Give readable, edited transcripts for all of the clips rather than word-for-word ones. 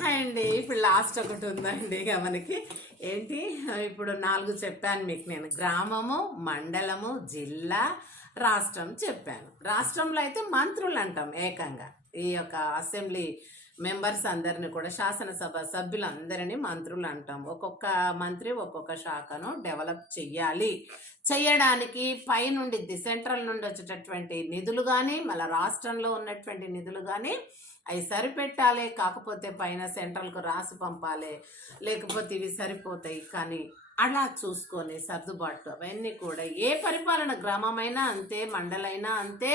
Hi అండి. ఇప్పుడు last ఒకటి ఉందండి ఇక మనకి. ఏంటి, ఇప్పుడు 4 చెప్పాను మీకు నేను. గ్రామము, మండలము, జిల్లా, రాష్ట్రం చెప్పాను. రాష్ట్రంలో అయితే మంత్రులు అంటాం ఏకంగా. ఈ యొక్క అసెంబ్లీ మెంబర్స్ అందరిని కూడా, శాసనసభ సభ్యులందరినీ మంత్రులు అంటాం. ఒక్కొక్క మంత్రి ఒక్కొక్క శాఖను డెవలప్ చెయ్యాలి. చెయ్యడానికి పై నుండి సెంట్రల్ నుండి వచ్చేటటువంటి నిధులు కానీ, మళ్ళీ రాష్ట్రంలో ఉన్నటువంటి నిధులు కానీ అవి సరిపెట్టాలి. కాకపోతే పైన సెంట్రల్కు రాసి పంపాలి, లేకపోతే ఇవి సరిపోతాయి. కానీ అలా చూసుకొని సర్దుబాటు అవన్నీ కూడా ఏ పరిపాలన, గ్రామమైనా అంతే, మండలైనా అంతే,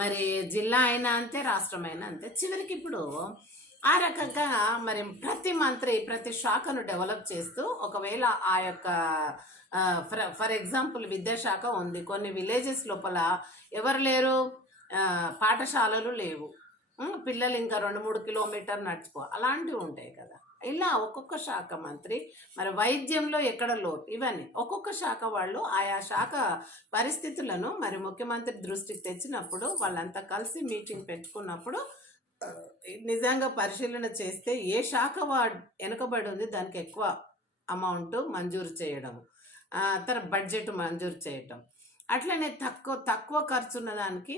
మరి జిల్లా అయినా అంతే, రాష్ట్రమైనా అంతే. చివరికి ఇప్పుడు ఆ రకంగా మరి ప్రతి మంత్రి ప్రతి శాఖను డెవలప్ చేస్తూ, ఒకవేళ ఆ యొక్క ఫర్ ఎగ్జాంపుల్ విద్యాశాఖ ఉంది, కొన్ని విలేజెస్ లోపల ఎవరు లేరు, పాఠశాలలు లేవు, పిల్లలు ఇంకా 2-3 కిలోమీటర్ నడుచుకో, అలాంటివి ఉంటాయి కదా. ఇలా ఒక్కొక్క శాఖ మంత్రి, మరి వైద్యంలో ఎక్కడ లోటు, ఇవన్నీ ఒక్కొక్క శాఖ వాళ్ళు ఆయా శాఖ పరిస్థితులను మరి ముఖ్యమంత్రి దృష్టికి తెచ్చినప్పుడు, వాళ్ళంతా కలిసి మీటింగ్ పెట్టుకున్నప్పుడు నిజంగా పరిశీలన చేస్తే ఏ శాఖ వెనుకబడి ఉంది దానికి ఎక్కువ అమౌంట్ మంజూరు చేయడం, బడ్జెట్ మంజూరు చేయటం, అట్లనే తక్కువ ఖర్చు ఉన్న దానికి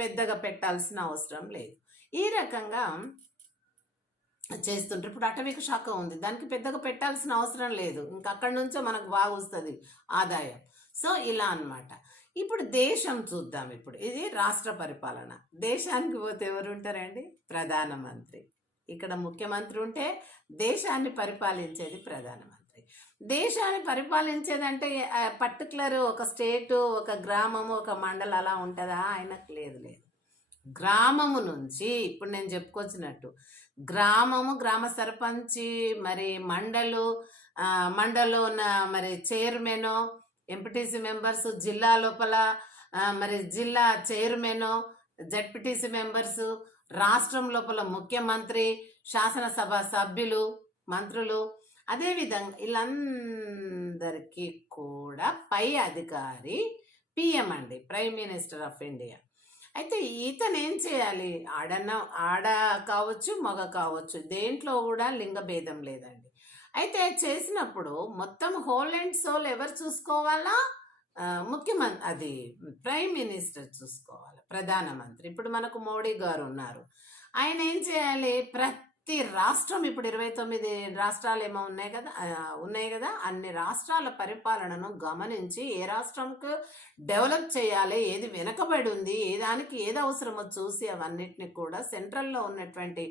పెద్దగా పెట్టాల్సిన అవసరం లేదు. ఈ రకంగా చేస్తుంటారు. ఇప్పుడు అటవిక శాఖ ఉంది, దానికి పెద్దగా పెట్టాల్సిన అవసరం లేదు, ఇంకా అక్కడి నుంచో మనకు బాగా వస్తుంది ఆదాయం. సో ఇలా అన్నమాట. ఇప్పుడు దేశం చూద్దాం. ఇప్పుడు ఇది రాష్ట్ర పరిపాలన. దేశానికి పోతే ఎవరు ఉంటారండి? ప్రధానమంత్రి. ఇక్కడ ముఖ్యమంత్రి ఉంటే దేశాన్ని పరిపాలించేది ప్రధానమంత్రి. దేశాన్ని పరిపాలించేదంటే పర్టికులర్ ఒక స్టేటు, ఒక గ్రామము, ఒక మండలం అలా ఉంటుందా? ఆయనకు లేదు. గ్రామము నుంచి ఇప్పుడు నేను చెప్పుకొచ్చినట్టు గ్రామము, గ్రామ సర్పంచి, మరి మండలు ఉన్న మరి చైర్మన్, ఎంపీటీసీ మెంబర్స్, జిల్లా లోపల మరి జిల్లా చైర్మన్, జడ్పీటీసీ మెంబర్స్, రాష్ట్రం లోపల ముఖ్యమంత్రి, శాసనసభ సభ్యులు, మంత్రులు, అదేవిధంగా వీళ్ళందరికీ కూడా పై అధికారి పిఎం అండి, ప్రైమ్ మినిస్టర్ ఆఫ్ ఇండియా. అయితే ఇతను ఏం చేయాలి? ఆడ కావచ్చు, మగ కావచ్చు, దేంట్లో కూడా లింగ భేదం లేదండి. అయితే చేసినప్పుడు మొత్తం హోల్ అండ్ సోల్ ఎవరు చూసుకోవాలా? ముఖ్యమంత్రి, అది ప్రైమ్ మినిస్టర్ చూసుకోవాలి, ప్రధానమంత్రి. ఇప్పుడు మనకు మోడీ గారు ఉన్నారు, ఆయన ఏం చేయాలి? ప్రతి రాష్ట్రం, ఇప్పుడు 29 రాష్ట్రాలు ఏమో ఉన్నాయి కదా, అన్ని రాష్ట్రాల పరిపాలనను గమనించి ఏ రాష్ట్రంకు డెవలప్ చేయాలి, ఏది వెనకబడి ఉంది, ఏ దానికి ఏది అవసరమో చూసి అవన్నిటిని కూడా సెంట్రల్లో ఉన్నటువంటి